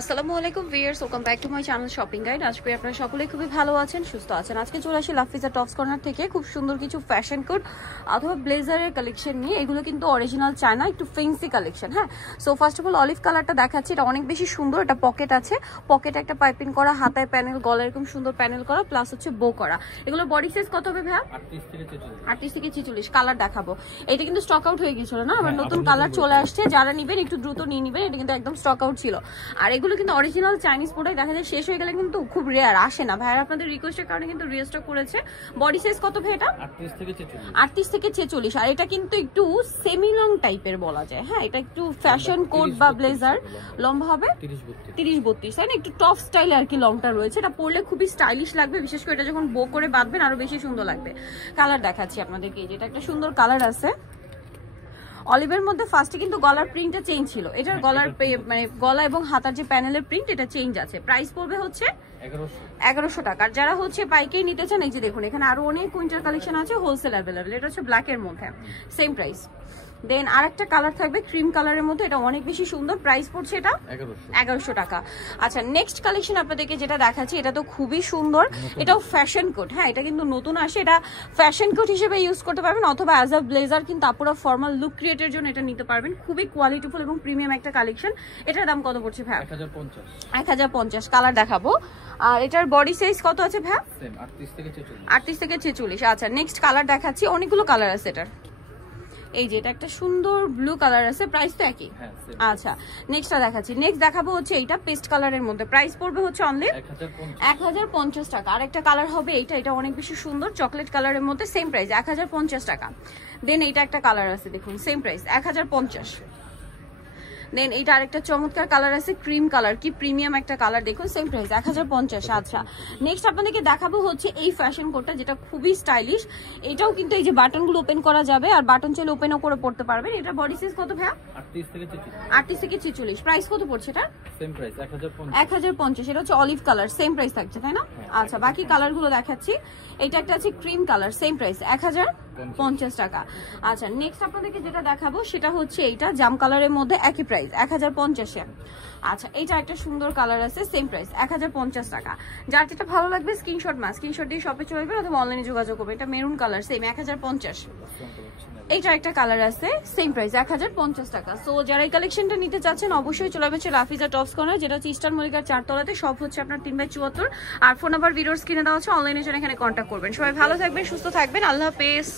আসসালামু আলাইকুম viewers, welcome back to my channel shopping guide. আজকে আপনারা সকলেই খুবই ভালো আছেন, সুস্থ আছেন। আজকে চলে আসি লাফিজা টপস কর্নার থেকে খুব সুন্দর কিছু ফ্যাশন কোট অথবা ব্লেজারের কালেকশন নিয়ে। এগুলো কিন্তু অরিজিনাল চায়না, একটু ফেন্সি কালেকশন। হ্যাঁ, so first of all olive কালারটা দেখাচ্ছি। এটা অনেক বেশি সুন্দর। এটা পকেট আছে, পকেটে একটা পাইপিং করা, হাতায় প্যানেল, গলা এরকম সুন্দর প্যানেল করা, প্লাস হচ্ছে বো করা। এগুলো বডি সাইজ কত হবে ভাইয়া? 38 থেকে 46। কালার দেখাবো। এটা কিন্তু স্টক আউট হয়ে গিয়েছিল না, আবার নতুন কালার চলে আসছে। যারা নেবেন একটু দ্রুত নিয়ে নেবেন, এটা কিন্তু একদম স্টক আউট ছিল। আর এগুলো কিন্তু অরিজিনাল চাইনিজ প্রোডাক্ট, দেখা যায় শেষ হয়ে গেলে কিন্তু খুব রেয়ার আসে না। ভাইয়ার আপনাদের রিকোয়েস্টের কারণে কিন্তু রিস্টক করেছে। বডি সাইজ কত ভাই এটা? 38 থেকে 46। আর এটা কিন্তু একটু সেমি লং টাইপের বলা যায়। হ্যাঁ, এটা একটু ফ্যাশন কোট বা ব্লেজার। লম্বা হবে 30-32, তাই না? একটু টপ স্টাইল আর কি লংটা রয়েছে। এটা পরলে খুবই স্টাইলিশ লাগবে, বিশেষ করে এটা যখন বো করে বাঁধবেন আরো বেশি সুন্দর লাগবে। কালার দেখাচ্ছি আপনাদেরকে। যেটা একটা সুন্দর কালার আছে অলিভের মধ্যে। ফার্স্টে কিন্তু গলার প্রিন্টটা চেঞ্জ ছিল। এটার গলার মানে গলা এবং হাতার যে প্যানেলের প্রিন্ট, এটা চেঞ্জ আছে। প্রাইস পড়বে হচ্ছে 1100 টাকা। আর যারা হচ্ছে পাইকারি নিতে চান, এই যে দেখুন এখানে আরো অনেক উইন্টার কালেকশন আছে, হোলসেল অ্যাভেলেবল। এটা হচ্ছে ব্ল্যাক এর মধ্যে, সেম প্রাইস। দেন আরেকটা কালার থাকবে ক্রিম কালারের মধ্যে, এটা অনেক বেশি সুন্দর। প্রাইস পড়ছে এটা 1100 টাকা। আচ্ছা, নেক্সট কালেকশন আপনাদেরকে যেটা দেখাচ্ছি, এটা তো খুবই সুন্দর। এটাও ফ্যাশন কোট। হ্যাঁ, এটা কিন্তু নতুন আসে। এটা ফ্যাশন কোট হিসেবে ইউজ করতে পারবেন, অথবা অ্যাজ আ ব্লেজার কিন্তু আপুরা ফর্মাল লুক ক্রিয়েটের জন্য এটা নিতে পারবেন। খুবই কোয়ালিটিফুল এবং প্রিমিয়াম একটা কালেকশন। এটার দাম কত পড়ছে ভাই? 1050। কালার দেখাবো। আর এটার বডি সাইজ কত আছে ভাই? 38 থেকে 46। আচ্ছা, নেক্সট কালার দেখাচ্ছি। অনেকগুলো কালার আছে এটার। এই যে এটা একটা সুন্দর ব্লু কালার আছে, প্রাইস তো একই। আচ্ছা, নেক্সটটা দেখাচ্ছি। নেক্সট দেখাবো হচ্ছে এইটা পেস্ট কালারের মধ্যে। প্রাইস পড়বে হচ্ছে অনলি 1050 টাকা। আরেকটা কালার হবে এইটা, এটা অনেক বেশি সুন্দর, চকলেট কালারের মধ্যে, সেম প্রাইস 1050 টাকা। দেন এইটা একটা কালার আছে, দেখুন সেম প্রাইস 1050। দেন এইটা আরেকটা চমৎকার কালার আছে, ক্রিম কালার, কি প্রিমিয়াম একটা কালার, দেখুন সেম প্রাইস 1050। আচ্ছা, নেক্সট আপনাদেরকে দেখাবো হচ্ছে এই ফ্যাশন কোটটা, যেটা খুবই স্টাইলিশ। এটাও কিন্তু এই যে বাটনগুলো ওপেন করা যাবে, আর বাটন চাইলে ওপেনও করে পড়তে পারবেন। এটা বডি সাইজ কত ভাইয়া? 38 থেকে 46। প্রাইস কত পড়ছে এটা? Same price 1050। এটা হচ্ছে অলিভ কালার, সেম প্রাইস থাকছে, তাই না? আচ্ছা, বাকি কালার গুলো দেখাচ্ছি। এটা একটা আছে ক্রিম কালার, সেম প্রাইস 1050 টাকা। আচ্ছা, নেক্সট আপনাদেরকে যেটা দেখাবো সেটা হচ্ছে এইটা জাম কালারের মধ্যে, একই প্রাইস 1050-এ। আচ্ছা, এইটা একটা সুন্দর কালার আছে, সেম প্রাইস 1050 টাকা। যার যেটা ভালো লাগবে স্ক্রিনশট দিয়ে শপে চলে যাবেন, অথবা অনলাইনে যোগাযোগ করবেন। এটা মেরুন কালার, সেম 1050। এইটা একটা কালার আছে, সেম প্রাইস 1050 টাকা। সো যারা এই কালেকশনটা নিতে চাচ্ছেন অবশ্যই চলে আসবেন লাফিজা টপস কর্নার, যেটা হচ্ছে ইস্টার্ন মল্লিকার 4 তলাতে। সব হচ্ছে আপনার 3/74। আর ফোন নাম্বার ভিডিওর স্ক্রিনে দেওয়া আছে, অনলাইনে জন্য এখানে কন্ট্যাক্ট করবেন। সবাই ভালো থাকবেন, সুস্থ থাকবেন, আল্লাহ হাফেজ।